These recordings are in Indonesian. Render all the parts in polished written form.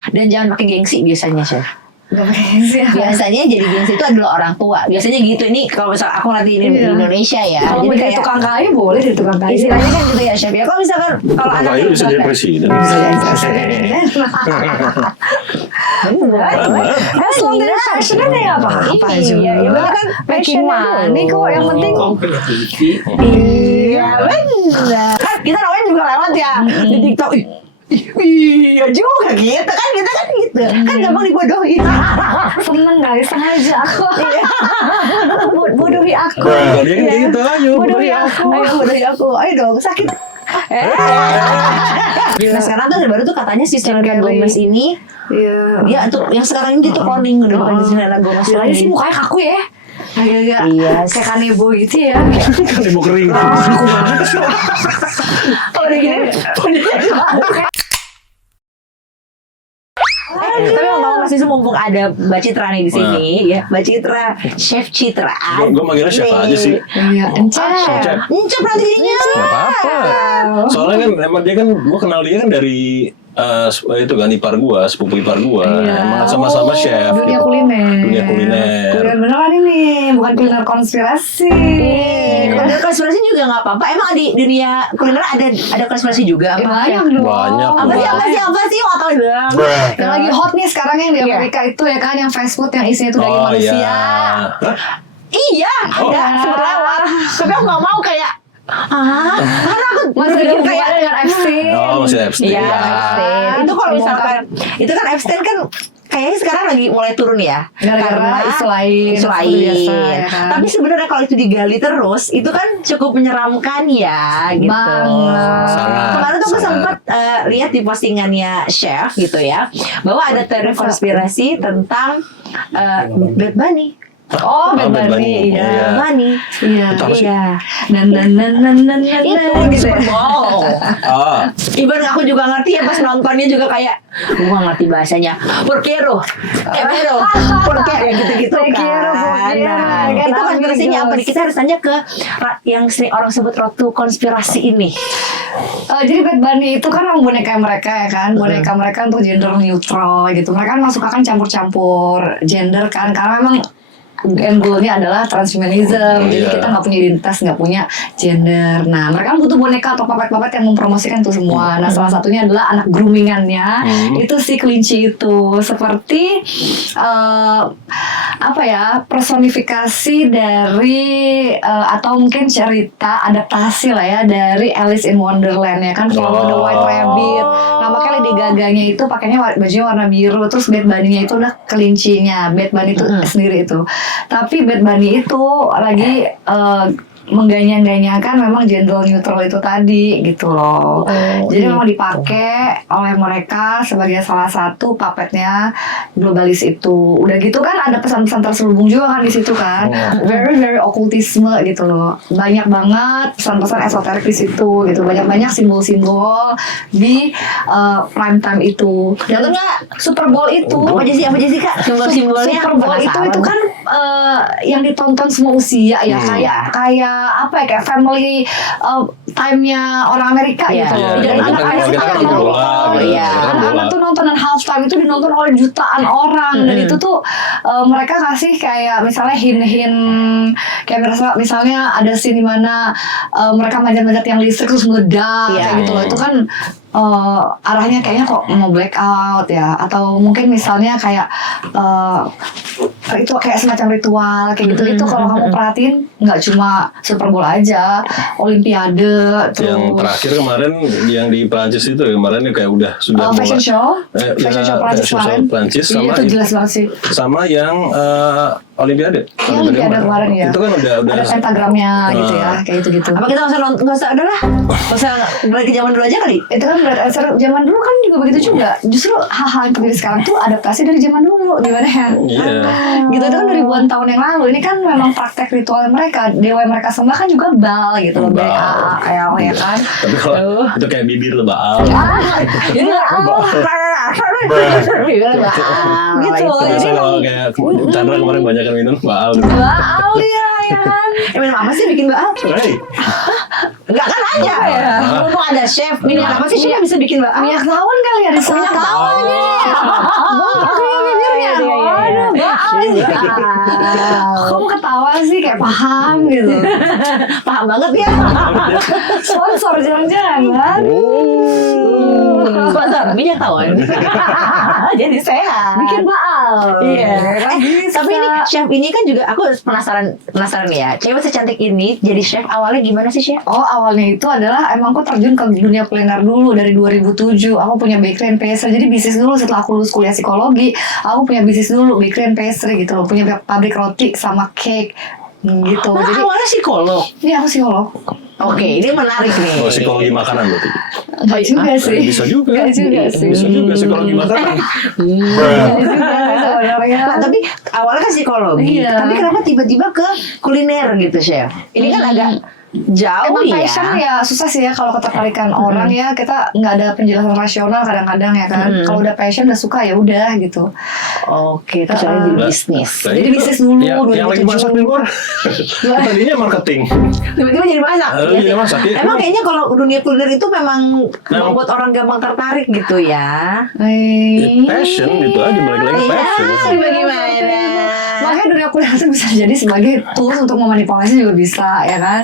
Dan jangan pakai gengsi biasanya, Chef. Gak pakai gengsi ya. Biasanya jadi gengsi itu adalah orang tua. Biasanya gitu. Ini kalau misal aku nanti di Indonesia ya. Kalau Jadi mau jadi kayak tukang kayu boleh jadi tukang kayu. istilahnya kan gitu ya, Chef. Ya kalau misalkan kalau anak Kayu bisa jadi presiden. As long as passionnya kayak apa-apa aja. Ya berarti kan Making money kok, yang penting. Iya benar. Kan kita namanya juga lewat ya di TikTok. Iya juga gitu kan, kita kan gitu. Kan gampang dibodohin. Seneng kali, sengaja aku. Bodohi aku. Dia kan gitu, ayo bodohi aku. Ayo bodohi aku. Ayo dong, sakit. Nah sekarang tuh baru tuh katanya si Selena Gomez ini, Iya. dia tuh yang sekarang ini tuh cloning udah bukan Selena Gomez Bilangnya sih lagi. mukanya kaku ya. Agak-agak Iya. kayak kanebo gitu ya. Kan ibu kering. Kaku banget sih. Oh udah gini. Tapi ngomong Mas Isu, mumpung ada Mbak Citra nih di sini ya, Mbak Citra, Chef Citra. Gue manggilnya chef aja sih. Iya, encep. Encep nanti jadinya. Gak apa-apa. Soalnya kan emang dia kan, gue kenal dia kan dari itu kan ipar gue, sepupu ipar gue. Emang sama-sama chef. Dunia gitu. kuliner. Dunia kuliner. Kuliner beneran ini, bukan kuliner konspirasi. Kuliner konspirasi juga nggak apa-apa. Emang di dunia kuliner ada konspirasi juga apa? Banyak dong. Banyak. Apa sih? Wah tahu dong. Yang lagi hot nih sekarang yang di Amerika itu ya kan, yang fast food yang isinya itu daging manusia. Iya. Hah? Iya, ada sempat lewat. Tapi aku nggak mau kayak karena aku Masih ada berpikir hubungannya dengan Epstein. Oh, masih Epstein. Iya, Ya. Epstein. Itu kalau misalkan itu kan Epstein kan kayaknya sekarang lagi mulai turun ya. Gara-gara isu lain. Isu seperti biasa, lain. ya kan? Tapi sebenarnya kalau itu digali terus, itu kan cukup menyeramkan ya, gitu. Banget. Sangat. Kemarin tuh aku Sangat. sempat lihat di postingannya Chef gitu ya, bahwa ada teori konspirasi tentang Bad Bunny. Oh, Bad Bunny, Iya. iya. Bad Bunny. Iya. Itu apa sih? Iya. Itu di Super Bowl. Ah, Even aku juga ngerti ya pas nontonnya juga kayak gua ngerti bahasanya. Porquero, Quero, porquero gitu-gitu Te kan. quiero, porquero. Nah, Kan itu konspirasinya apa amigos. nih? Kita harus tanya ke yang sering orang sebut ratu konspirasi ini. Jadi Bad Bunny itu kan memang boneka mereka ya kan, boneka mereka untuk gender neutral gitu. Mereka kan masuk akan campur-campur gender kan, karena memang goalnya adalah transhumanism. Jadi Iya. kita nggak punya identitas, nggak punya gender. Nah, mereka butuh boneka atau puppet-puppet yang mempromosikan itu semua. Nah, salah satunya adalah anak groomingannya itu si kelinci itu, seperti apa ya, personifikasi dari atau mungkin cerita adaptasi lah ya dari Alice in Wonderland ya kan, Follow the White Rabbit. Nah, makanya Lady Gaga-nya itu pakainya bajunya warna biru, terus Bad Bunny-nya itu udah kelincinya. Bad Bunny itu sendiri itu. Tapi Bad Bunny itu lagi mengganyang-ganyakan memang gender neutral itu tadi gitu loh. Jadi memang dipakai oleh mereka sebagai salah satu puppetnya globalis itu. Udah gitu kan ada pesan-pesan terselubung juga kan di situ kan. Very okultisme gitu loh. Banyak banget pesan-pesan esoterik di situ gitu. Banyak simbol-simbol di prime time itu. Nonton nggak? Super Bowl itu Apa aja sih Kak? Simbol-simbolnya Super Bowl itu kan yang ditonton semua usia ya, kayak apa ya, kayak family time-nya orang Amerika Iya. gitu. Iya, Dan iya. anak-anak Kita itu kan yang nonton bola, nonton. gitu. Iya. Kita kan Anak-anak bola. tuh nonton, dan halftime itu dinonton oleh jutaan orang. Dan itu tuh mereka kasih kayak misalnya hin-hin, kayak misalnya ada scene di mana mereka manjat-manjat yang listrik terus meledak Iya. kayak gitu loh. Itu kan arahnya kayaknya kok mau blackout ya, atau mungkin misalnya kayak itu kayak semacam ritual kayak gitu. Itu kalau kamu perhatiin nggak cuma Super Bowl aja, Olimpiade terus yang terakhir kemarin yang di Prancis itu kemarin yang kayak udah sudah fashion show ya, show Prancis fashion show kemarin. Prancis Iya, sama itu jelas banget sih. sama yang Olimpiade. Yang Olimpiade kemarin ya. Itu kan udah Ada pentagramnya gitu ya, kayak gitu-gitu. Apa kita nggak usah udah lah. Nggak usah balik ke zaman dulu aja kali. Itu kan zaman dulu kan juga begitu juga. Justru hal-hal yang terjadi sekarang tuh adaptasi dari zaman dulu. Gimana ya? Iya. Gitu, itu kan ribuan tahun yang lalu. Ini kan memang praktek ritual mereka. Dewa yang mereka sembah kan juga Baal gitu loh. Baal. B-A-A-L ya kan. Tapi kalau itu kayak bibir tuh Baal. Jadi Gitu loh. Terus Jadi kalau kayak Chandra kemarin banyak yang minum Baal. Baal dia ya kan. minum apa sih bikin Baal? Hey, Enggak kan aja. Mumpung ada chef, minuman apa sih chef yang bisa bikin Mbak? Minyak tawon kali ya, minyak tawon nih. Bibirnya. Waduh, kamu ketawa sih kayak paham gitu. Paham banget ya. Sponsor jangan-jangan kan? Sponsor minyak tawon. Jadi sehat. Bikin baal. Iya. Bisa. Tapi ini chef ini kan juga aku penasaran ya. Cewek secantik ini jadi chef awalnya gimana sih chef? Oh, awalnya itu adalah emang aku terjun ke dunia kuliner dulu dari 2007. Aku punya bakery and pastry. Jadi bisnis dulu setelah aku lulus kuliah psikologi. Aku punya bisnis dulu bakery and pastry gitu loh. Punya pabrik roti sama cake gitu. Nah, Jadi awalnya psikolog. ini aku psikolog. Oke, ini menarik nih. Oh, psikologi makanan berarti. Enggak juga sih. Bisa juga. Enggak juga sih. Bisa juga psikologi makanan. Enggak juga sih sebenarnya. Nah, tapi awalnya kan psikologi. Iya. Tapi kenapa tiba-tiba ke kuliner gitu, chef? Ini kan agak jauh Emang ya. passion ya susah sih ya kalau ketertarikan orang ya, kita nggak ada penjelasan rasional kadang-kadang ya kan. Kalau udah passion udah suka ya udah gitu. Oke, terus jadi bisnis. Nah, Jadi itu bisnis dulu, yang lagi 2007. masak di luar. Tadinya marketing. Tiba-tiba jadi masak. Iya, jadi masak, iya. Emang kayaknya kalau dunia kuliner itu memang Nah, membuat orang gampang tertarik gitu ya. Passion gitu aja, balik lagi passion. Bagaimana? Makanya dunia kuliner itu bisa jadi sebagai tools untuk memanipulasi juga bisa ya kan.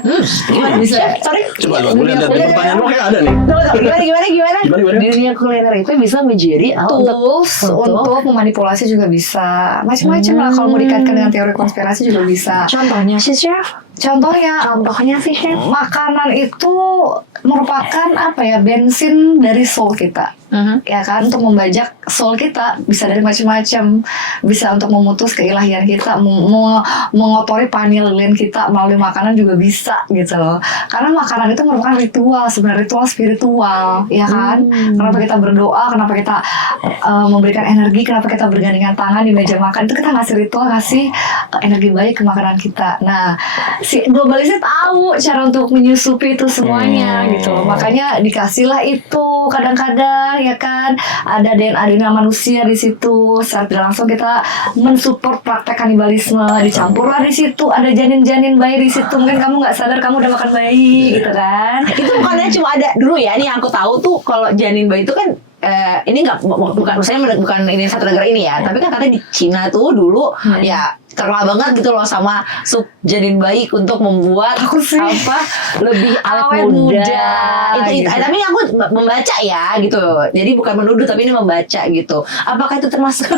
Bisa. Chef, sorry. Coba gue lihat di pertanyaan lo kayak ada nih. Gimana? Gimana? Dunia kuliner itu bisa menjadi Tools untuk memanipulasi juga bisa. Macam-macam lah kalau mau dikaitkan dengan teori konspirasi juga bisa. Contohnya sih chef. Contohnya sih chef. makanan itu merupakan apa ya, bensin dari soul kita. Ya kan, untuk membajak soul kita bisa dari macam-macam, bisa untuk memutus keilahian kita, mengotori pineal gland kita melalui makanan juga bisa gitu loh. Karena makanan itu merupakan ritual, sebenarnya ritual spiritual, ya kan. Kenapa kita berdoa, kenapa kita memberikan energi, kenapa kita bergandengan tangan di meja makan, itu kita ngasih ritual, ngasih energi baik ke makanan kita. Nah, si globalisnya tahu cara untuk menyusupi itu semuanya gitu loh. Makanya dikasihlah itu kadang-kadang ya kan, ada DNA manusia di situ. Secara tidak langsung kita mensupport praktek kanibalisme, dicampurlah di situ, ada janin-janin bayi di situ. Mungkin kamu nggak sadar kamu udah makan bayi gitu kan. Itu bukannya cuma ada dulu ya, ini yang aku tahu tuh kalau janin bayi itu kan ini nggak bukan, saya bukan ini satu negara ini ya, tapi kan katanya di Cina tuh dulu ya terkenal banget gitu loh sama sup janin bayi untuk membuat apa lebih awet muda. Itu gitu. tapi aku membaca ya gitu, jadi bukan menuduh tapi ini membaca gitu. Apakah itu termasuk?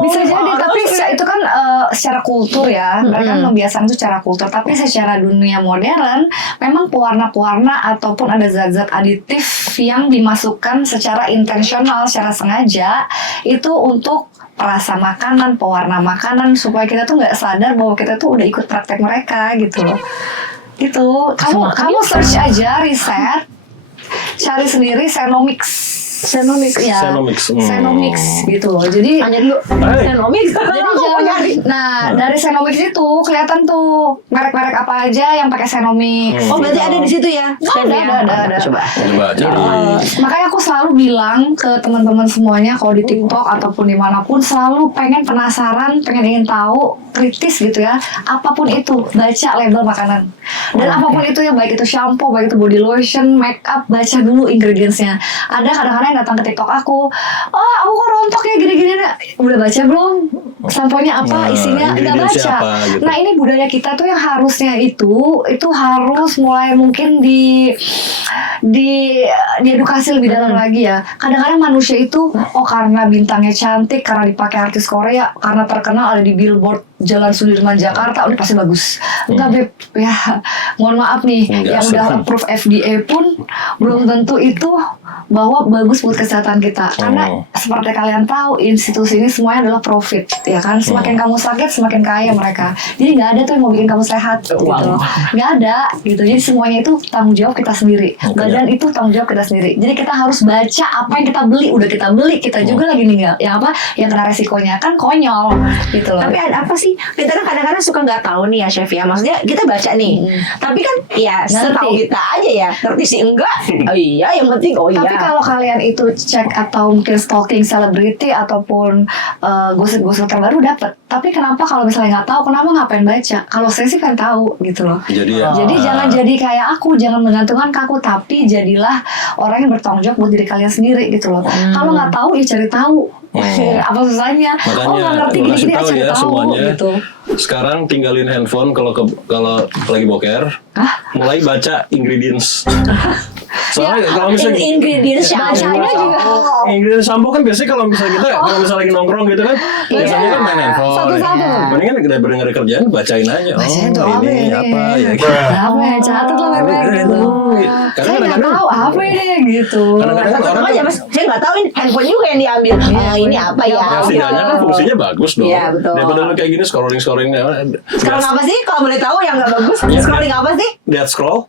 Bisa jadi, tapi itu kan secara kultur ya, mereka membiasakan itu secara kultur. Tapi secara dunia modern, memang pewarna-pewarna ataupun ada zat-zat aditif yang dimasukkan secara intensional, secara sengaja, itu untuk perasa makanan, pewarna makanan, supaya kita tuh nggak sadar bahwa kita tuh udah ikut praktek mereka gitu loh. Gitu. Kamu search aja, riset, cari sendiri Xenomix ya. Xenomix gitu loh. Jadi Tanya dulu. Xenomix. jadi dari Xenomix itu kelihatan tuh merek-merek apa aja yang pakai Xenomix. Oh, berarti ada di situ ya? Ada. Coba cari. Makanya aku selalu bilang ke teman-teman semuanya, kalau di TikTok ataupun dimanapun, selalu pengen penasaran, pengen ingin tahu, kritis gitu ya. Apapun itu, baca label makanan. Dan apapun itu ya, baik itu shampoo, baik itu body lotion, make up, baca dulu ingredientsnya. Ada kadang-kadang yang datang ke TikTok aku kok rontok ya gini-gini. Udah baca belum? Samponya apa, isinya? Nggak baca. Apa, gitu. Nah, ini budaya kita tuh yang harusnya itu harus mulai mungkin diedukasi lebih dalam lagi ya. Kadang-kadang manusia itu karena bintangnya cantik, karena dipakai artis Korea, karena terkenal ada di billboard Jalan Sudirman Jakarta, udah pasti bagus. Enggak Beb, ya mohon maaf nih, yang udah approve FDA pun belum tentu itu bahwa bagus buat kesehatan kita. Karena seperti kalian tahu, institusi ini semuanya adalah profit, ya kan. Semakin kamu sakit, semakin kaya mereka. Jadi nggak ada tuh yang mau bikin kamu sehat gitu. Nggak ada gitu. Jadi semuanya itu tanggung jawab kita sendiri. Badan itu tanggung jawab kita sendiri. Jadi kita harus baca apa yang kita beli. Udah kita beli, kita juga lagi ninggal. Yang apa? Yang kena resikonya kan konyol gitu loh. Tapi ada apa sih sih? Kita kan kadang-kadang suka nggak tahu nih ya chef ya. Maksudnya kita baca nih, tapi kan ya setahu kita aja ya. Ngerti sih enggak? Oh iya, yang penting Tapi kalau kalian itu cek atau mungkin stalking selebriti ataupun gosip-gosip terbaru dapat. Tapi kenapa kalau misalnya nggak tahu, kenapa ngapain baca? Kalau saya sih kan tahu gitu loh. Jadi ya. Jadi jangan jadi kayak aku, jangan menggantungkan ke aku, tapi jadilah orang yang bertanggung jawab buat diri kalian sendiri gitu loh. Kalau nggak tahu ya cari tahu. Apa susahnya? Makanya, Nggak ngerti gua gini-gini kasih tahu cari ya tahu semuanya. gitu. Sekarang tinggalin handphone kalau lagi boker. Mulai baca ingredients. Soalnya kalau misalnya ingredients Bacanya juga. ingredients sampo kan biasanya kalau misalnya kita kalau misalnya lagi nongkrong gitu kan, biasanya kan main handphone. Satu-satu. Mendingan kita nggak ada kerjaan, bacain aja. Bacain tuh, Oh, apa ini ini? apa ya? Apa ya? Catat lah baik-baik gitu. Karena Saya nggak kadang-kadang tahu apa ini gitu. kadang-kadang Tetap orang aja, Mas. Saya nggak tahu ini handphone juga yang diambil. Ini apa ya? ya setidaknya kan fungsinya bagus dong. Iya, betul. Daripada lu kayak gini scrolling. Sekarang apa sih? Kalau boleh tahu yang nggak bagus, Iya. scrolling apa sih? Dead scroll.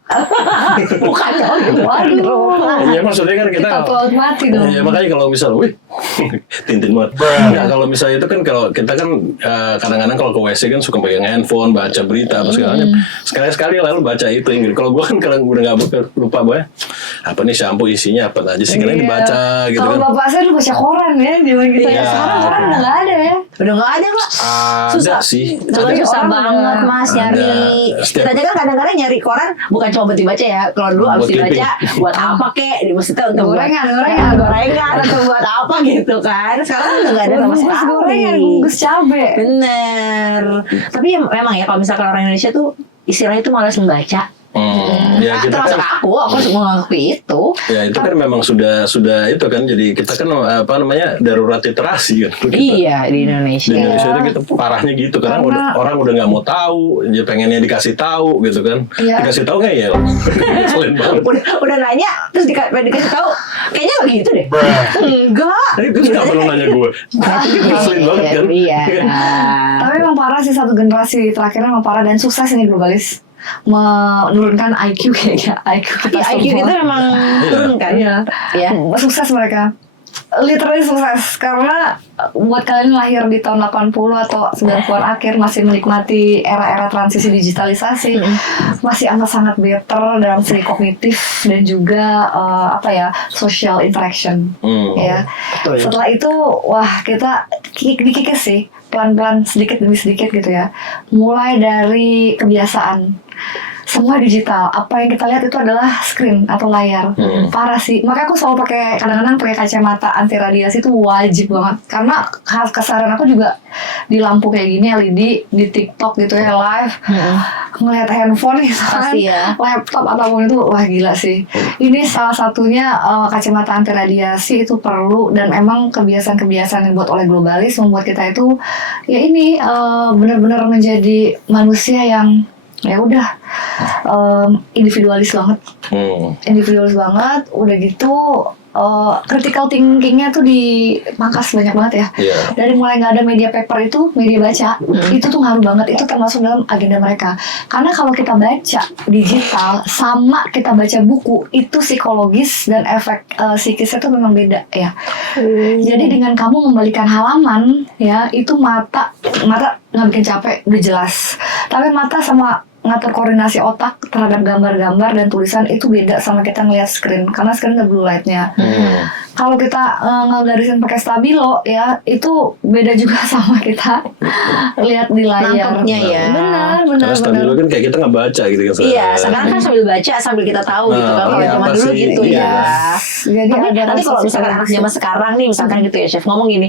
Bukan dong. Waduh. Iya maksudnya kan kita. Kita upload mati dong. Ya makanya kalau misal, wih, Tintin banget. Enggak, kalau misalnya itu kan kalau kita kan kadang-kadang kalau ke WC kan suka pegang handphone, baca berita apa segalanya. Sekali-sekali lalu baca itu Inggris. Kalau gue kan kadang udah nggak lupa boy. Apa nih shampoo isinya apa aja sih? Karena dibaca gitu Kalau kan. bapak saya dulu baca koran ya, zaman kita Iya. sekarang koran udah nggak ada ya. Udah nggak ada, Pak. Ada sih. Coba Ada. susah banget Mas Ada. nyari. Setiap- Kita aja kan kadang-kadang nyari koran bukan cuma buat dibaca ya. Kalau dulu abis Buat dibaca clipping. buat apa kek? Maksudnya untuk gorengan atau buat apa gitu kan. Sekarang udah nggak ada sama Bungkus sekali. gorengan, bungkus cabe. Bener. Tapi ya, memang ya kalau misalkan orang Indonesia tuh istilahnya itu malas membaca. Ya kita termasuk kan. aku mengakui itu. Ya itu kan memang sudah itu kan jadi kita kan apa namanya darurat literasi kan. Iya di Indonesia. Di Indonesia itu kita parahnya gitu karena orang udah nggak mau tahu, dia pengennya dikasih tahu gitu kan. Iya. Dikasih tahu nggak ya? Selain banget. Udah nanya terus dikasih tahu kayaknya nggak gitu deh. Enggak. Itu kenapa lu nanya gue? Ngeselin banget kan? Iya. Tapi emang parah sih, satu generasi terakhirnya emang parah dan sukses ini globalis menurunkan IQ kayaknya IQ kita IQ semua. itu memang turun kan? Iya. Ya. Sukses mereka. Literally sukses karena buat kalian lahir di tahun 80 atau 90-an akhir masih menikmati era-era transisi digitalisasi, masih amat sangat better dalam segi kognitif dan juga social interaction. Ya. Setelah itu wah kita dikikis sih pelan-pelan sedikit demi sedikit gitu ya. Mulai dari kebiasaan semua digital, apa yang kita lihat itu adalah screen atau layar. Parah sih, makanya aku selalu kadang-kadang pakai kacamata anti radiasi itu wajib banget karena keseharian aku juga di lampu kayak gini LED di TikTok gitu ya live ngelihat handphone gitu kan, Pasti ya. laptop ataupun itu wah gila sih. Ini salah satunya kacamata anti radiasi itu perlu dan emang kebiasaan-kebiasaan yang buat oleh globalis membuat kita itu ya ini benar-benar menjadi manusia yang ya udah individualis banget, udah gitu critical thinkingnya tuh dipangkas banyak banget ya. Dari mulai nggak ada media paper itu media baca itu tuh ngaruh banget, itu termasuk dalam agenda mereka karena kalau kita baca digital sama kita baca buku itu psikologis dan efek psikisnya tuh memang beda ya. Jadi dengan kamu membalikan halaman ya itu mata nggak bikin capek udah jelas, tapi mata sama ngatur koordinasi otak terhadap gambar-gambar dan tulisan itu beda sama kita ngelihat screen karena screen ada blue light-nya. Kalau kita ngegarisin pakai stabilo ya itu beda juga sama kita lihat di layar. Nangkepnya ya. Benar. Karena stabilo kan kayak kita nggak baca gitu kan. Iya, sekarang kan sambil baca sambil kita tahu gitu kan. Kalau ini zaman apa dulu sih? gitu Iya. ya. Jadi Tapi ada nanti rasa kalau misalkan anak psikologis. zaman sekarang nih misalkan gitu ya chef ngomong gini,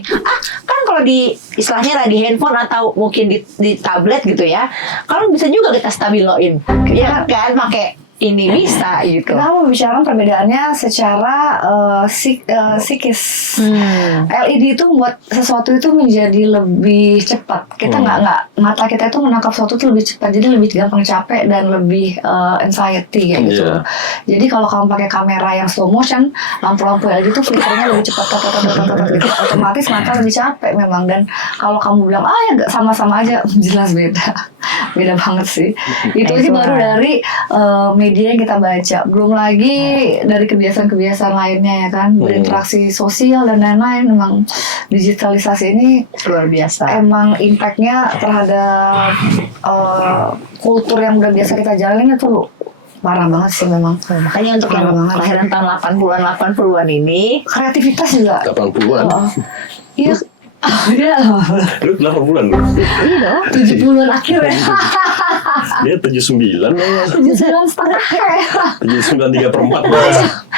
kan kalau di istilahnya lah di handphone atau mungkin di tablet gitu ya, kalau bisa juga kita stabiloin, ya kan pakai ini bisa gitu. Kita mau membicarakan perbedaannya secara psikis. LED itu membuat sesuatu itu menjadi lebih cepat. Kita nggak mata kita itu menangkap sesuatu itu lebih cepat, jadi lebih gampang capek dan lebih anxiety kayak gitu. Jadi kalau kamu pakai kamera yang slow motion, lampu-lampu LED itu flickernya lebih cepat, gitu. Otomatis mata lebih capek memang. Dan kalau kamu bilang ya nggak sama-sama aja, jelas beda. Beda banget sih. Itu aja Itulah. baru dari media yang kita baca. Belum lagi dari kebiasaan-kebiasaan lainnya ya kan. Berinteraksi sosial dan lain-lain. Memang digitalisasi ini Luar biasa. emang impactnya terhadap kultur yang udah biasa kita jalanin itu parah banget sih memang. Makanya untuk yang Parah banget. kelahiran tahun 80-an ini Kreativitas juga. 80-an. Iya. Dia Lu 80-an lu. iya 70-an akhir ya. Dia 79 lah. 79,5. 79 3/4.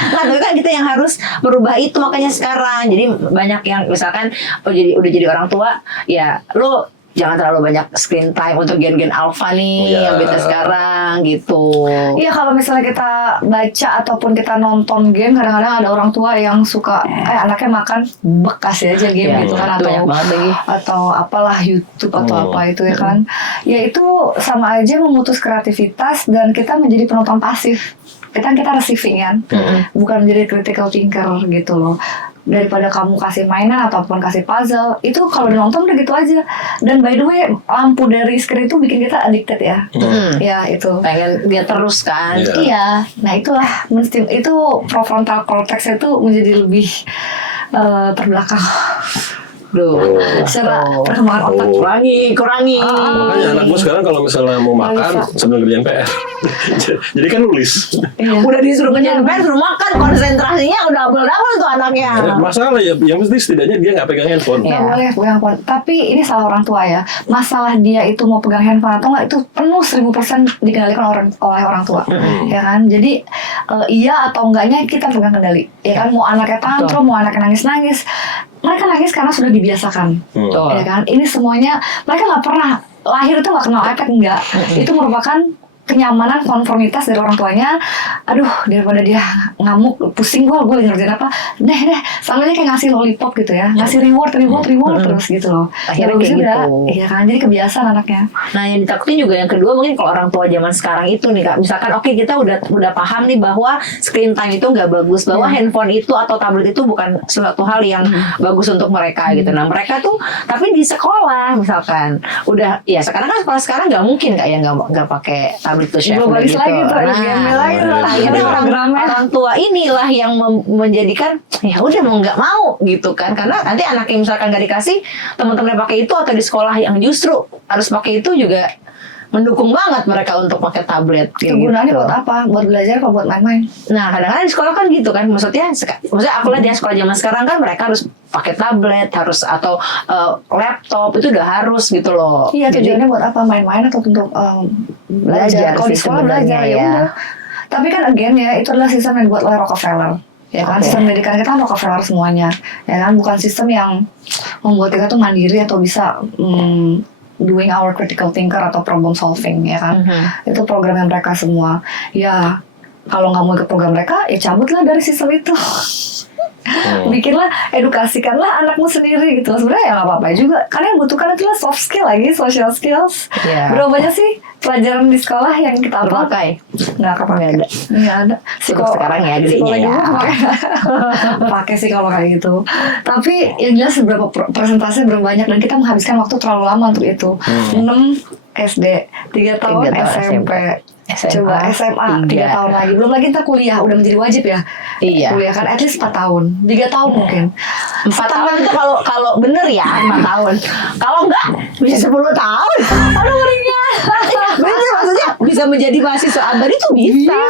Nah, tapi kan kita yang harus merubah itu makanya sekarang. Jadi banyak yang misalkan udah jadi orang tua, ya lo jangan terlalu banyak screen time untuk gen-gen alpha nih Iya. yang beta sekarang gitu. Iya, kalau misalnya kita baca ataupun kita nonton game, kadang-kadang ada orang tua yang suka anaknya makan bekas aja game Iya, gitu kan, itu banyak banget lagi. atau apalah YouTube atau apa itu ya kan. Ya itu sama aja memutus kreativitas dan kita menjadi penonton pasif. Kita receiving kan, bukan menjadi critical thinker gitu loh. Daripada kamu kasih mainan ataupun kasih puzzle, itu kalau nonton udah gitu aja. Dan by the way, lampu dari screen itu bikin kita addicted ya. Ya itu. Pengen dia terus kan. Iya. Iya, nah itulah itu prefrontal cortex itu menjadi lebih terbelakang Duh. secara perkembangan otak. Kurangi. Makanya anak gue sekarang kalau misalnya mau makan sambil kerjaan PR. Jadi kan nulis. Iya. Udah disuruh kerjaan PR, suruh makan, konsentrasinya udah double tuh anaknya. Masalah ya, yang mesti setidaknya dia nggak pegang handphone. Nggak Iya. boleh pegang handphone. Tapi ini salah orang tua ya. Masalah dia itu mau pegang handphone atau nggak itu penuh 1000% dikendalikan oleh orang tua, ya kan. Jadi iya atau enggaknya kita pegang kendali, ya kan. Mau anaknya tantrum, mau anaknya nangis, mereka nangis karena sudah dibiasakan, Betul. ya kan. Ini semuanya mereka nggak pernah lahir itu nggak kenal iPad, enggak. Itu merupakan kenyamanan, konformitas dari orang tuanya. Aduh, daripada dia ngamuk, pusing gue ngerjain apa, deh samanya kayak ngasih lollipop gitu ya, ngasih reward terus gitu loh. Akhirnya Terus kayak udah, gitu. iya kan, jadi kebiasaan anaknya. Nah, yang ditakutin juga yang kedua mungkin kalau orang tua zaman sekarang itu nih Kak, misalkan oke, kita udah paham nih bahwa screen time itu nggak bagus, bahwa handphone itu atau tablet itu bukan suatu hal yang bagus untuk mereka gitu. Nah, mereka tuh tapi di sekolah misalkan udah ya sekarang kan sekarang nggak mungkin Kak ya nggak pakai tablet tuh chef Globalis gitu. lagi tuh, ada Nah, game lagi tuh. akhirnya Programnya. orang tua inilah yang menjadikan ya udah mau nggak mau gitu kan, karena nanti anaknya misalkan nggak dikasih, teman-temannya pakai itu atau di sekolah yang justru harus pakai itu juga mendukung banget mereka untuk pakai tablet kayak Kegunaannya gitu. buat apa? Buat belajar apa buat main-main? Nah, kadang-kadang di sekolah kan gitu kan, maksudnya aku lihat ya sekolah zaman sekarang kan mereka harus pakai tablet, harus atau laptop itu udah harus gitu loh. Iya, Jadi tujuannya buat apa? Main-main atau untuk belajar? Kalau di sih sekolah sebenarnya belajar ya udah. Tapi kan again ya, itu adalah sistem yang dibuat oleh Rockefeller. Ya kan, Oke. sistem pendidikan kita kan Rockefeller semuanya. Ya kan, bukan sistem yang membuat kita tuh mandiri atau bisa doing our critical thinker atau problem solving, ya kan. Itu programnya mereka semua. Ya, kalau nggak mau ikut program mereka, ya cabutlah dari sistem itu. Bikinlah, edukasikanlah anakmu sendiri gitu. Sebenarnya ya nggak apa-apa juga. Karena yang butuhkan itulah soft skill lagi, social skills. Iya. Berapa banyak sih pelajaran di sekolah yang kita hafal? berpakai. Nggak kepake. Nggak ada. Nggak ada. Sekarang ya gedenya psikologi ya. mah pakai sih kalau kayak gitu. Tapi yang jelas beberapa persentase berapa banyak dan kita menghabiskan waktu terlalu lama untuk itu. 6 SD, 3 tahun 3 tahun SMP. SMA, Coba SMA 3 tahun lagi. Belum lagi ntar kuliah udah menjadi wajib ya. Iya. Kuliah kan at least 4 tahun. 3 tahun mungkin. 4 tahun itu kalau bener ya 4 tahun. Kalau enggak bisa 10 tahun. Aduh ngerinya. Bener, maksudnya bisa menjadi mahasiswa abadi tuh bisa,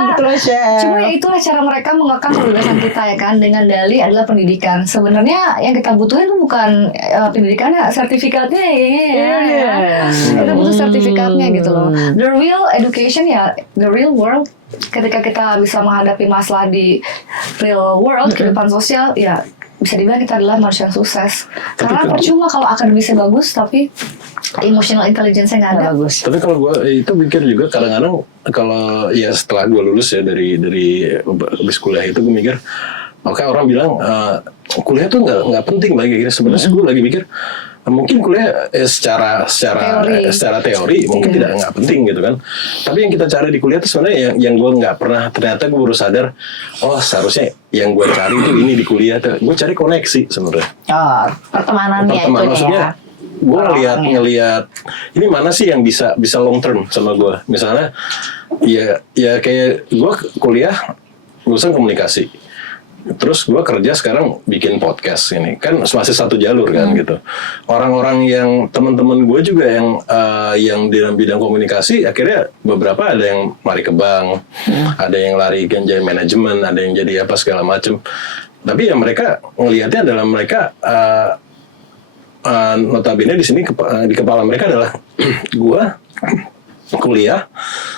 gitu loh Chef. Cuma ya itulah cara mereka mengekang kebebasan kita ya kan, dengan dalih adalah pendidikan. Sebenarnya yang kita butuhin itu bukan pendidikannya, sertifikatnya ya. Kita butuh sertifikatnya gitu loh. The real education ya, the real world. Ketika kita bisa menghadapi masalah di real world, kehidupan sosial, ya bisa dibilang kita adalah manusia yang sukses. Karena percuma kalau akademisnya bagus tapi emotional intelligence-nya nggak ada. Nggak bagus. Tapi kalau gue itu mikir juga kadang-kadang kalau ya setelah gue lulus ya dari habis kuliah itu gue mikir, oke, orang bilang kuliah tuh nggak penting lagi. Sebenarnya gue lagi mikir mungkin kuliah secara teori mungkin nggak penting gitu kan. Tapi yang kita cari di kuliah itu sebenarnya yang gue nggak pernah, ternyata gue baru sadar, oh seharusnya yang gue cari itu ini di kuliah. Gue cari koneksi sebenarnya. Oh, pertemanannya itu Maksudnya ya. gue ngelihat ini mana sih yang bisa long term sama gue. Misalnya ya kayak gue kuliah urusan komunikasi, terus gue kerja sekarang bikin podcast ini kan masih satu jalur kan gitu. Orang-orang yang teman-teman gue juga yang di dalam bidang komunikasi akhirnya beberapa ada yang lari ke bank, ada yang lari ke jadi manajemen, ada yang jadi apa segala macam. Tapi ya mereka ngelihatnya adalah mereka notabene di sini di kepala mereka adalah gue kuliah,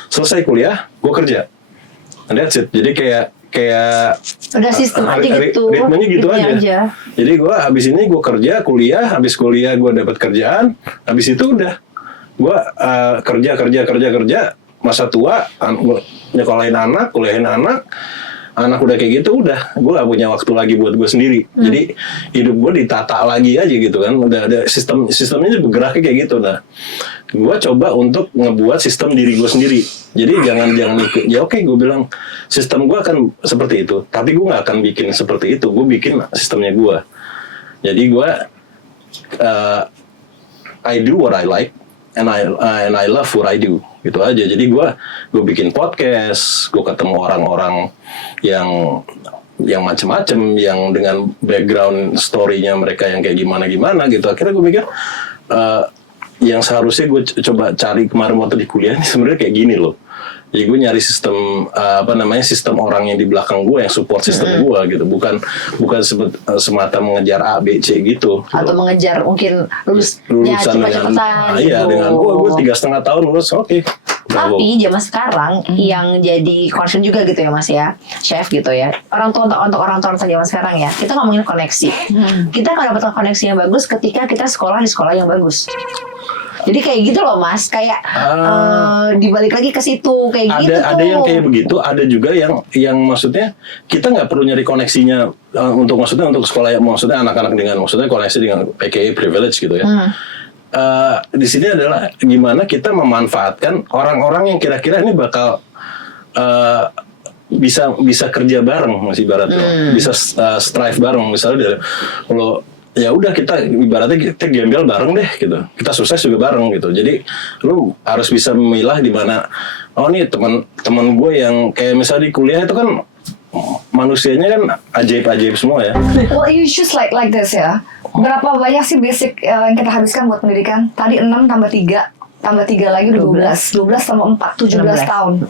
selesai kuliah gue kerja, and that's it. Jadi kayak udah sistem aja gitu, ritmenya gitu aja. Jadi gue habis ini gue kerja, kuliah, habis kuliah gue dapat kerjaan, habis itu udah gue kerja, masa tua gue nyekolahin anak, kuliahin anak udah kayak gitu, udah gue gak punya waktu lagi buat gue sendiri. Jadi hidup gue ditata lagi aja gitu kan, udah ada sistemnya bergeraknya kayak gitu. Nah gue coba untuk ngebuat sistem diri gue sendiri. Jadi jangan ikut. Ya oke, gue bilang sistem gue akan seperti itu, tapi gue nggak akan bikin seperti itu. Gue bikin sistemnya gue. Jadi gue I do what I like and I love what I do, gitu aja. Jadi gue bikin podcast, gue ketemu orang-orang yang macam-macam, yang dengan background story-nya mereka yang kayak gimana gitu. Akhirnya gue pikir yang seharusnya gue coba cari kemarin waktu di kuliah ini sebenarnya kayak gini loh. Jadi gue nyari sistem sistem orang yang di belakang gue yang support sistem gue gitu, bukan semata mengejar A B C gitu. Atau mengejar mungkin lulusnya cepat-cepatan. Iya, dengan gue 3,5 tahun lulus, oke. Tapi zaman sekarang yang jadi concern juga gitu ya Mas ya, chef gitu ya. Untuk orang tua zaman sekarang ya, kita ngomongin koneksi. Kita akan dapat koneksi yang bagus ketika kita sekolah di sekolah yang bagus. Jadi kayak gitu loh Mas, kayak dibalik lagi ke situ kayak gitu. Ada yang kayak begitu, ada juga yang maksudnya kita nggak perlu nyari koneksinya untuk sekolah, maksudnya anak-anak dengan maksudnya koneksi dengan PKI privilege gitu ya. Di sini adalah gimana kita memanfaatkan orang-orang yang kira-kira ini bakal bisa kerja bareng, masih ibaratnya bisa strive bareng. Misalnya dari kalau ya udah kita ibaratnya kita gembel bareng deh gitu, kita sukses juga bareng gitu. Jadi lu harus bisa memilah di mana nih teman gue yang kayak misalnya di kuliah itu kan manusianya kan ajaib semua ya. Well, you choose like this ya. Berapa banyak sih basic yang kita habiskan buat pendidikan? Tadi 6 tambah 3 lagi udah 12 tambah 4 17 tahun.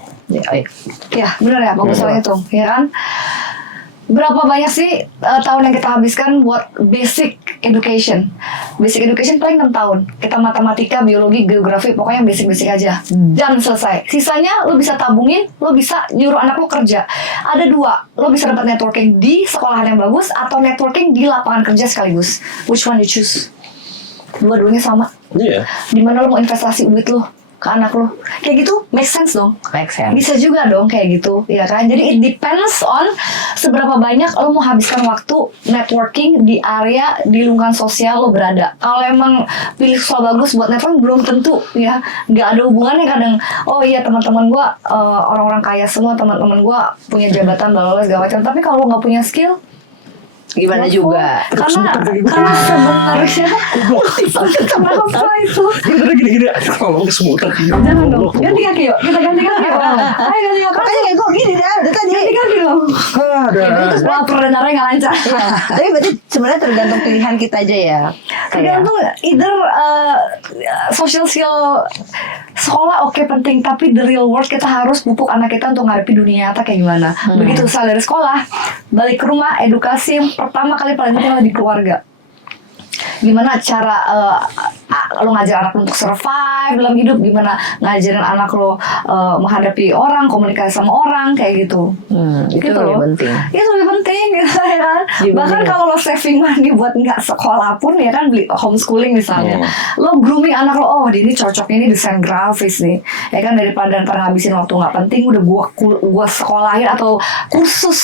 Ya benar ya, bagus soalnya tuh, ya kan? Berapa banyak sih tahun yang kita habiskan buat basic education? Basic education paling 6 tahun. Kita matematika, biologi, geografi, pokoknya yang basic-basic aja. Dan selesai. Sisanya lo bisa tabungin, lo bisa nyuruh anak lo kerja. Ada 2, lo bisa dapat networking di sekolahan yang bagus atau networking di lapangan kerja sekaligus. Which one you choose? Dua-duanya sama. Iya. Dimana lo mau investasi duit lo ke anak lo, kayak gitu make sense dong. Bisa juga dong kayak gitu, ya kan? Jadi it depends on seberapa banyak lo mau habiskan waktu networking di area di lingkungan sosial lo berada. Kalau emang pilih sekolah bagus buat networking belum tentu ya, nggak ada hubungannya kadang. Oh iya teman-teman gue orang-orang kaya semua, teman-teman gue punya jabatan bla segala macam. Tapi kalau lo nggak punya skill gimana juga? Karena sebenarnya kenapa itu? Gini, ngomong kesemutan. Jangan dong, ganti kaki yuk, kita ganti kaki yuk. Ayo ganti kaki. Makanya kayak gue gini dah, tadi. Ganti kaki loh. Itu lapar dan naranya nggak lancar. Tapi berarti sebenarnya tergantung pilihan kita aja ya. Tergantung either social skill sekolah oke penting, tapi the real world kita harus pupuk anak kita untuk ngadepi dunia nyata kayak gimana. Begitu selesai dari sekolah, balik ke rumah, edukasi yang pertama kali paling penting adalah di keluarga. Gimana cara lo ngajar anak lo untuk survive dalam hidup, gimana ngajarin anak lo menghadapi orang, komunikasi sama orang kayak gitu. Itu gitu lebih loh. penting. Itu lebih penting gitu ya kan. Bahkan kalau lo saving money buat nggak sekolah pun ya kan, beli homeschooling misalnya, lo grooming anak lo, oh dia ini cocoknya ini desain grafis nih ya kan, daripada ntar ngabisin waktu nggak penting udah gua sekolahin atau kursus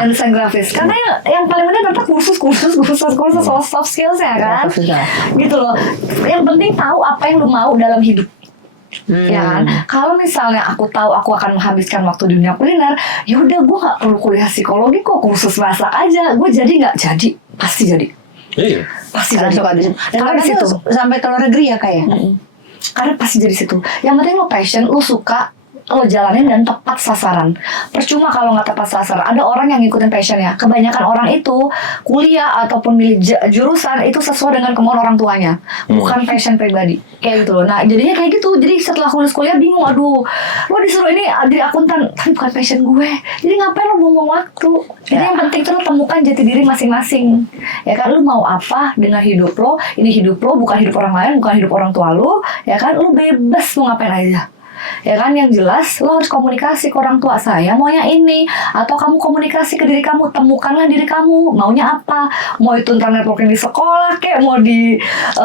yang desain grafis, karena yang paling penting adalah kursus soft skills ya kan, gitu loh. Yang penting tahu apa yang lu mau dalam hidup. Ya kan? Kalau misalnya aku tahu aku akan menghabiskan waktu di dunia kuliner, ya udah gue nggak perlu kuliah psikologi kok, kursus masak aja gue jadi nggak jadi, pasti jadi. Iya. Pasti Karena jadi. suka di situ. Dan Karena di kadang situ. tuh sampai ke luar negeri ya kayak. Karena pasti jadi situ. Yang penting lo passion, lo suka, lo jalanin dan tepat sasaran. Percuma kalau nggak tepat sasaran. Ada orang yang ngikutin passionnya. Kebanyakan orang itu kuliah ataupun milih jurusan itu sesuai dengan kemauan orang tuanya, bukan passion pribadi. Kayak gitu loh. Nah jadinya kayak gitu. Jadi setelah lulus kuliah bingung. Aduh, lo disuruh ini jadi akuntan, tapi bukan passion gue. Jadi ngapain lo buang waktu? Jadi yang penting tuh lo temukan jati diri masing-masing. Ya kan, lo mau apa dengan hidup lo? Ini hidup lo, bukan hidup orang lain, bukan hidup orang tua lo. Ya kan, lo bebas mau ngapain aja. Ya kan, yang jelas lo harus komunikasi ke orang tua, saya maunya ini, atau kamu komunikasi ke diri kamu, temukanlah diri kamu maunya apa, mau itu ntar networking di sekolah kayak mau di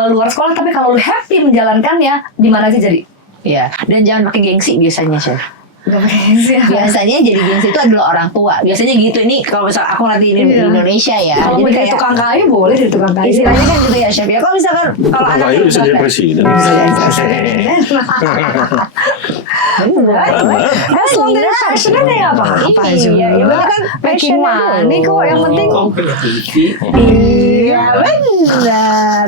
luar sekolah, tapi kalau lo happy menjalankannya di mana aja jadi. Iya. Dan jangan pakai gengsi biasanya Chef. Gak pakai gengsi ya. Biasanya jadi gengsi itu adalah orang tua. Biasanya gitu. Ini kalau misal aku nanti di Indonesia ya. Kalau mau Jadi jadi kayak tukang kayu boleh jadi tukang kayu. istilahnya kan gitu ya Chef ya. Kalau misalkan kalau Nah, anaknya itu bisa jadi bukan- presiden. As long as passionnya kayak apa-apa Ini, juga. ya, ya kan Making passionnya money dulu. kok, yang penting. Iya benar.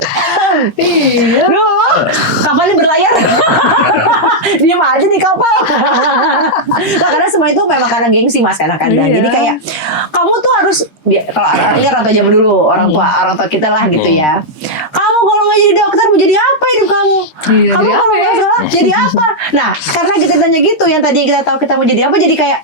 Iya. Duh, kapalnya berlayar. Diam aja di kapal. Nah, karena semua itu memang karena gengsi mas kadang-kadang. Iya. Jadi kayak kamu tuh harus kalau ini orang tua zaman dulu orang tua kita lah gitu ya. Kamu kalau nggak jadi dokter mau jadi apa hidup kamu? Iya, Kamu jadi kalau apa nggak ya? sekolah jadi apa? Nah karena kita tanya gitu yang tadi kita tahu kita mau jadi apa jadi kayak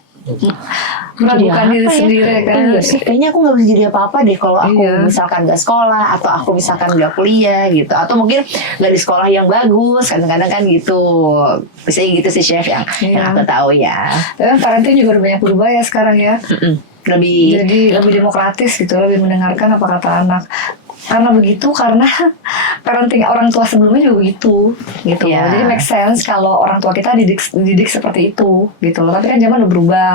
Meragukan diri apa ya? sendiri kan. Iya sih, kayaknya aku nggak bisa jadi apa-apa deh kalau aku Iya. misalkan nggak sekolah atau aku misalkan nggak kuliah gitu atau mungkin nggak di sekolah yang bagus kadang-kadang kan gitu. Biasanya gitu sih chef yang Iya. aku tahu ya. Tapi parenting juga udah banyak berubah ya sekarang ya. Lebih Jadi lebih demokratis gitu, lebih mendengarkan apa kata anak. Karena begitu, karena parenting orang tua sebelumnya juga begitu gitu. Iya. Jadi make sense kalau orang tua kita didik seperti itu gitu loh. Tapi kan zaman udah berubah.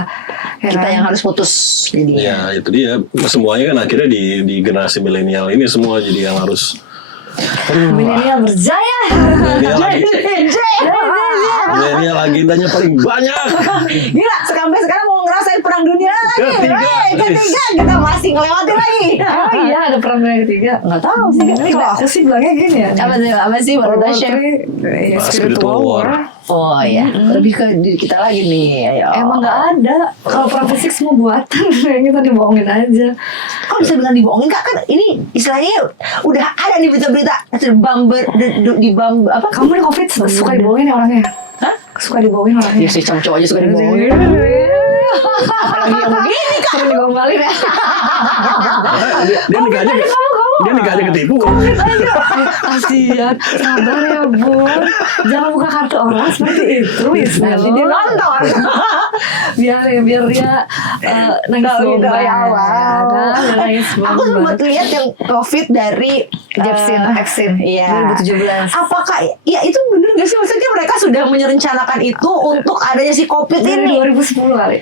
Ya kita kan? yang harus putus jadinya. Ya itu dia, semuanya kan akhirnya di generasi milenial ini semua jadi yang harus milenial berjaya. milenial lagi milenial agendanya paling banyak. Gila, sampai sekarang mau ngerasain perang dunia lagi. Ketiga. Ketiga kita masih ngelewatin lagi. Oh iya, ada perang dunia ketiga. Nggak tahu sih. Ini kalau aku sih bilangnya gini ya. Apa sih World menurut War chef? III, ya, Spiritual spiritual war. war. Oh ya, lebih ke diri kita lagi nih. Ayo. Emang nggak ada. Kalau perang fisik semua buatan, yang kita dibohongin aja. Kok bisa bilang dibohongin kak? Kan ini istilahnya udah ada di berita-berita di bam apa? Kamu nih COVID suka dibohongin ya orangnya? Hah? Suka dibohongin orangnya? Ya sih cowok-cowok aja suka dibohongin. Apalagi yang begini kak. Sering dibohong balik ya. Dia nikahnya ketipu. Kasihan. Sabar ya Bun. Jangan buka kartu orang seperti itu. Nanti dia nonton. biar dia nangis Tahu bombay dari awal. nangis Aku sempat lihat yang COVID dari vaksin Iya. 2017. Apakah ya itu bener gak sih maksudnya mereka sudah merencanakan itu untuk adanya si COVID Dari ini? 2010 kali.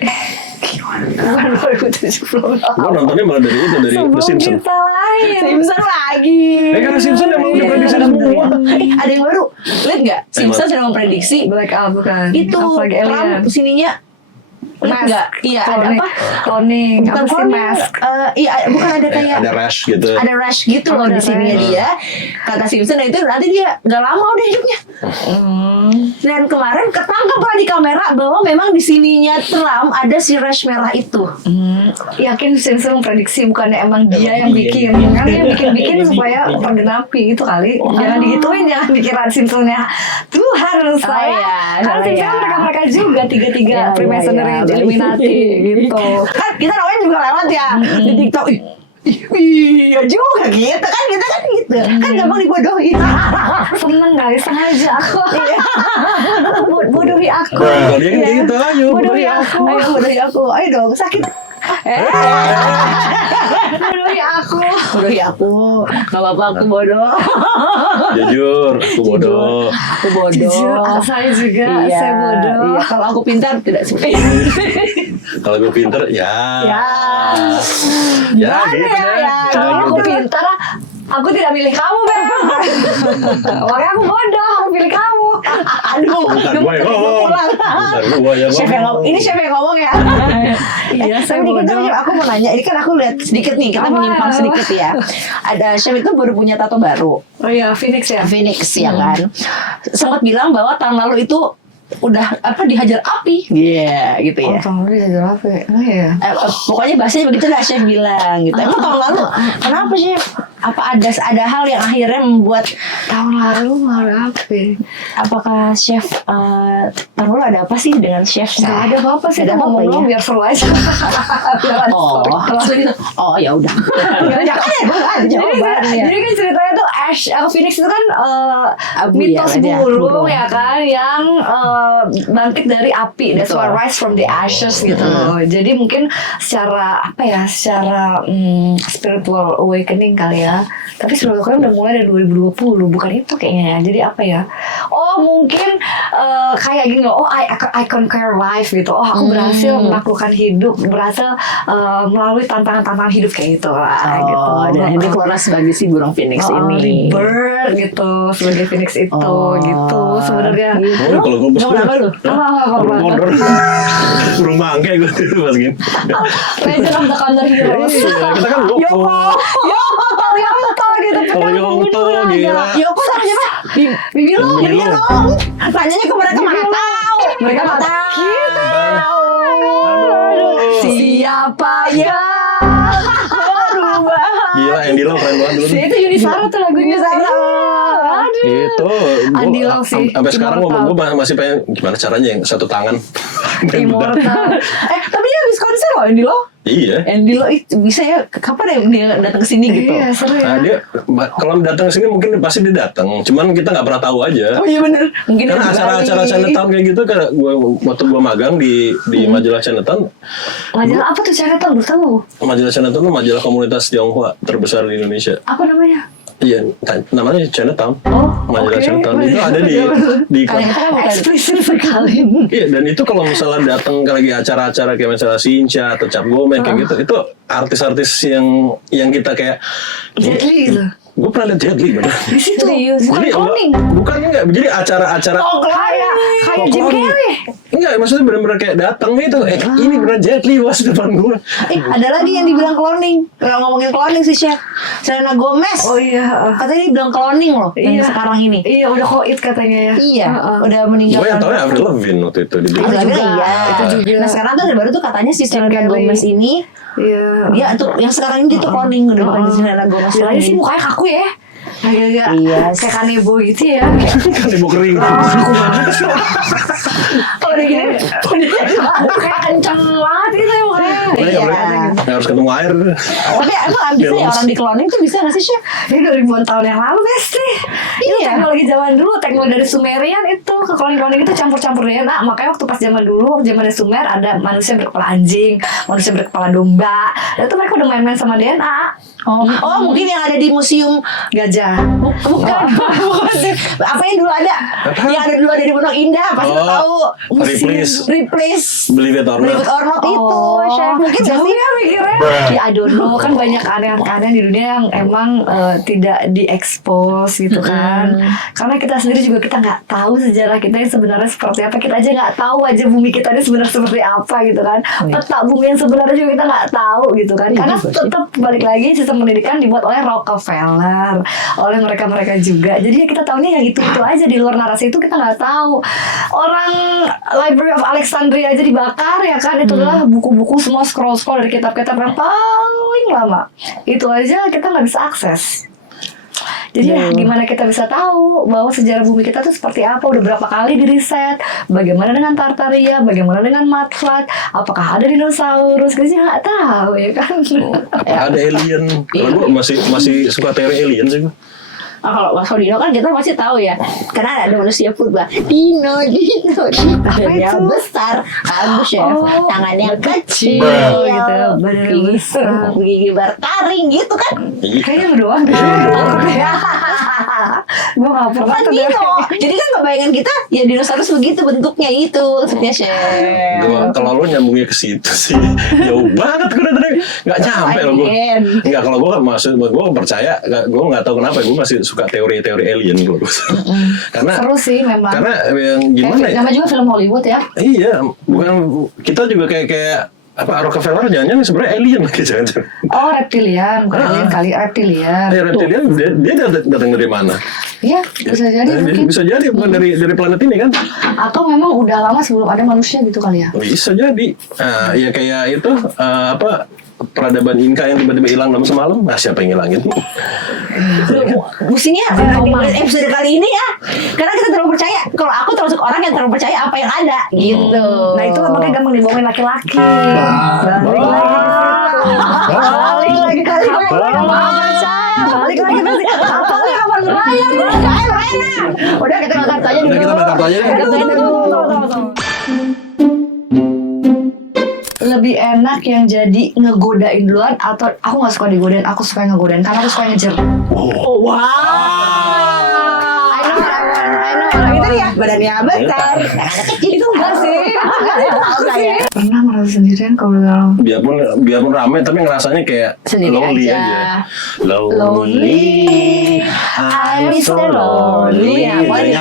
Bukan 2070. Gua nontonnya malah dari itu, dari The Sebelum Simpsons. kita lahir. Simpson lagi. Karena Simpsons emang udah prediksi semua. Ada yang baru. Lihat nggak? Simpson sudah memprediksi Blackout bukan. itu Apalagi Trump alien. sininya. Lihat nggak? Iya ada apa? Cloning. Bukan Apa sih cloning, mask? iya bukan ada kayak Ada rash gitu. ada rash gitu Oh, loh ada di sini rash. dia. Kata Simpson itu nanti dia nggak lama udah hidupnya. Dan kemarin ketangkap lah di kamera bahwa memang di sininya Trump ada si rash merah itu. Yakin Simpson memprediksi bukannya emang dia yang bikin. Kan dia bikin supaya tergenapi gitu kali. Jangan digituin, jangan dikira Simpsonnya Tuhan saya. iya, Kan salah Simpson ya. mereka juga tiga-tiga Iya, Freemasonry iya, iya. Illuminati gitu. Kan kita namanya juga lewat ya di TikTok. Iya juga gitu kan kita kan gitu kan gampang dibodohin. Seneng kali sengaja aku. Bodohi aku. Kalau dia kayak gitu, ayo Bodohi aku. Ayo bodohi aku, ayo dong sakit. Bodohi aku. Bodohi aku, nggak apa-apa aku bodoh. Jujur, aku bodoh. Aku bodoh. Jujur, saya juga, Iya, saya bodoh. Iya, kalau aku pintar tidak seperti Kalau gue pinter, ya. ya. Ya, Gimana gitu ya, deh. ya? Ya, Kalau aku gitu. pintar, Aku tidak milih kamu, Beb. Makanya aku bodoh, aku pilih kamu. Aduh, Bentar gue yang ngomong. Bentar gue yang Chef yang ngomong. ini chef yang ngomong ya. Iya, saya Tapi dikit bodoh. aja, aku mau nanya, ini kan aku lihat sedikit nih, kita Apa? menyimpang sedikit ya. Ada chef itu baru punya tato baru, Oh iya, Phoenix ya. Phoenix ya kan. Sempat bilang bahwa tahun lalu itu udah dihajar api, gitu Oh, ya. tahun lalu jadi apa ya? Oh iya. Pokoknya bahasanya begitu dah chef bilang gitu. Emang tahun lalu kenapa chef? Apa ada hal yang akhirnya membuat Tahun lalu apa ya? apakah chef tahun lalu ada apa sih dengan chef? Gak ada apa-apa sih, Gak ada itu apa-apa ngomong ya? biar seru aja. Biar ada story. Langsung gitu. Oh ya udah. Ya udah kan ada jawabannya. Jadi kan ceritanya tuh Ash Phoenix itu kan Abu mitos ya, ada burung burung. ya kan yang bangkit dari api. That's why Betul. rise from the ashes gitu loh. Jadi mungkin secara apa ya? Secara spiritual awakening kali ya. Tapi spiritual udah mulai dari 2020, bukan itu kayaknya ya. Jadi apa ya? Oh mungkin kayak gini loh. Oh I conquer life gitu. Oh aku berhasil menaklukkan hidup, berhasil melalui tantangan-tantangan hidup kayak gitu lah. gitu. Dan ini keluar sebagai si burung Phoenix ini. Rebirth gitu sebagai Phoenix itu gitu sebenarnya. Oh, kalau gue Kamu kenapa lu? Burung mondor. Burung bangke gue tuh pas gitu. Legend of the Condor Heroes. Iya, kita kan Yoko. Yoko gitu. Kalau Yoko gila. Yoko sama siapa? Bibi lo. Bibi lo. Tanyanya ke mereka mana tahu. Mereka Mana mana tahu. Siapa yang berubah? Gila yang Lau keren banget dulu. Itu Yuni Sara tuh lagunya. Aduh. Itu Andi Lau sih, sampai sekarang immortal. gue masih pengen gimana caranya yang satu tangan. Immortal. Tapi dia habis konser loh Andy Lo. Iya. Andy Lo itu bisa ya kapan ya dia datang ke sini gitu. Iya seru Nah ya. dia kalau datang sini mungkin pasti dia datang. Cuman kita nggak pernah tahu aja. Oh iya bener. Mungkin Kan dia acara-acara kembali. Chinatown kayak gitu kan waktu gua magang di majalah Chinatown. Majalah apa tuh Chinatown? Belum tahu. Majalah Chinatown itu majalah komunitas Tionghoa terbesar di Indonesia. Apa namanya? Iya, namanya Chinatown. Oh, Majalah oke. Chinatown itu ada di Kalian kan bukan. Eksplisit sekali. Iya, dan itu kalau misalnya datang ke lagi acara-acara kayak misalnya Sincha atau Cap Gomez kayak gitu, itu artis-artis yang kita kayak Jet Li gitu. gue pernah lihat Jet Li bener. Di situ. Serius? Bukan Jadi cloning. bukan enggak, jadi acara-acara Kayak Jim cloning. Carrey. Enggak, maksudnya bener-bener kayak datang gitu. Ini beneran Jet Li was depan gue. Ada lagi yang dibilang cloning. Kalau ngomongin cloning sih chef, Selena Gomez. Oh iya. Katanya dia bilang cloning loh yang Iya. sekarang ini. Iya udah koit katanya ya. Iya, Heeh. udah Gue meninggalkan. yang tahu ya Avril Lavigne waktu itu di Itu juga, iya. Itu juga. Nah sekarang tuh ada baru tuh katanya si Selena Kelly. Gomez ini, Iya. dia tuh yang sekarang ini dia tuh cloning udah bukan si Selena Gomez Bilangnya lagi. sih mukanya kaku ya. Agak-agak Iya. kayak kanebo gitu ya. kan ibu kering. Kaku banget sih. Kalau dia gini, Kayak kenceng banget gitu ya mukanya. Iya. Nggak harus ketemu air. Tapi emang bisa ya orang di cloning tuh bisa nggak sih chef? Ini 2000-an tahun yang lalu Besti. Itu Iya. teknologi zaman dulu, teknologi dari Sumerian itu ke cloning-cloning itu campur-campur DNA. Makanya waktu pas zaman dulu, zaman Sumer ada manusia berkepala anjing, manusia berkepala domba. Dan itu mereka udah main-main sama DNA. Oh, mungkin yang ada di museum Gajah. bukan, apa yang dulu ada? Yang ada dulu ada di Pondok Indah, pasti lo Oh, tahu. Replace Believe it or Believe not. it or not itu, chef. Mungkin nggak jauh sih? ya mikirnya. Ya I don't know, kan banyak keanehan-keanehan di dunia yang emang tidak diekspos gitu kan. Karena kita sendiri juga kita nggak tahu sejarah kita yang sebenarnya seperti apa. Kita aja nggak tahu aja bumi kita ini sebenarnya seperti apa gitu kan. Peta bumi yang sebenarnya juga kita nggak tahu gitu kan. Iya Karena juga sih. tetap balik lagi sistem pendidikan dibuat oleh Rockefeller, oleh mereka-mereka juga. Jadi ya kita tahunya yang itu aja, di luar narasi itu kita nggak tahu. Orang Library of Alexandria aja dibakar ya kan, itu adalah buku-buku semua scroll-scroll dari kitab-kitab yang paling lama. Itu aja kita nggak bisa akses. Jadi ya, gimana kita bisa tahu bahwa sejarah bumi kita tuh seperti apa, udah berapa kali diriset, bagaimana dengan Tartaria, bagaimana dengan Mudflat, apakah ada dinosaurus, kita sih nggak tahu ya kan. Apa ada alien? Kalau gue masih suka teori alien sih gue. Kalau Mas Dino kan kita pasti tahu ya, karena ada manusia purba. Dino, badannya itu? besar, bagus chef, Oh, tangannya kecil, Bruh. Gitu, badannya besar. gigi bertaring gitu kan. Iya. Kayaknya lu doang deh. Gue gak pernah tuh dino. Jadi kan kebayangan kita ya dinosaurus begitu bentuknya itu maksudnya Chef. Kalau lo nyambungnya ke situ sih jauh banget gue tadi nggak nyampe lo gue. Nggak, kalau gue maksud gue percaya, gue nggak tahu kenapa gue masih suka teori-teori alien gue. Karena seru sih memang. Karena yang gimana ya? Nama juga film Hollywood ya. Iya, bukan kita juga kayak apa Rockefeller jangan-jangan sebenarnya alien lagi jangan-jangan. Oh reptilian, bukan alien kali reptilian. Reptilian dia datang dari mana? Iya bisa jadi mungkin. Bisa jadi bukan dari planet ini kan? Atau memang udah lama sebelum ada manusia gitu kali ya? Bisa jadi. Ya kayak itu apa peradaban Inka yang tiba-tiba hilang dalam semalam. Nah, siapa yang ngilangin? Musinya di episode kali ini ya, karena kita terlalu percaya. Kalau aku termasuk orang yang terlalu percaya apa yang ada gitu. Nah itu makanya gampang dibohongin laki-laki. Balik lagi balik lagi nanti. Apalnya kapan ngelayar? Udah kita makan aja dulu. Udah kita makan aja deh. Lebih enak yang jadi ngegodain duluan atau aku nggak suka digodain, aku suka ngegodain karena aku suka ngejer. Oh, wow. I know. Itu dia badannya besar. Kecil itu enggak sih? Pernah merasa sendirian kalau dalam Biarpun rame tapi ngerasanya kayak sendiri lonely aja. Lonely, I'm so lonely. Ya, boleh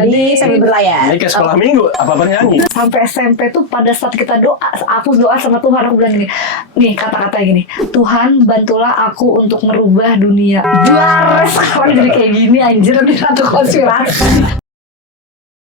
nyanyi sambil berlayar. Ini kayak sekolah minggu, apa nyanyi? sampai SMP tuh pada saat kita doa, aku doa sama Tuhan, aku bilang gini, nih kata-kata gini, Tuhan bantulah aku untuk merubah dunia. Sekarang jadi kayak gini anjir, ini satu konspirasi.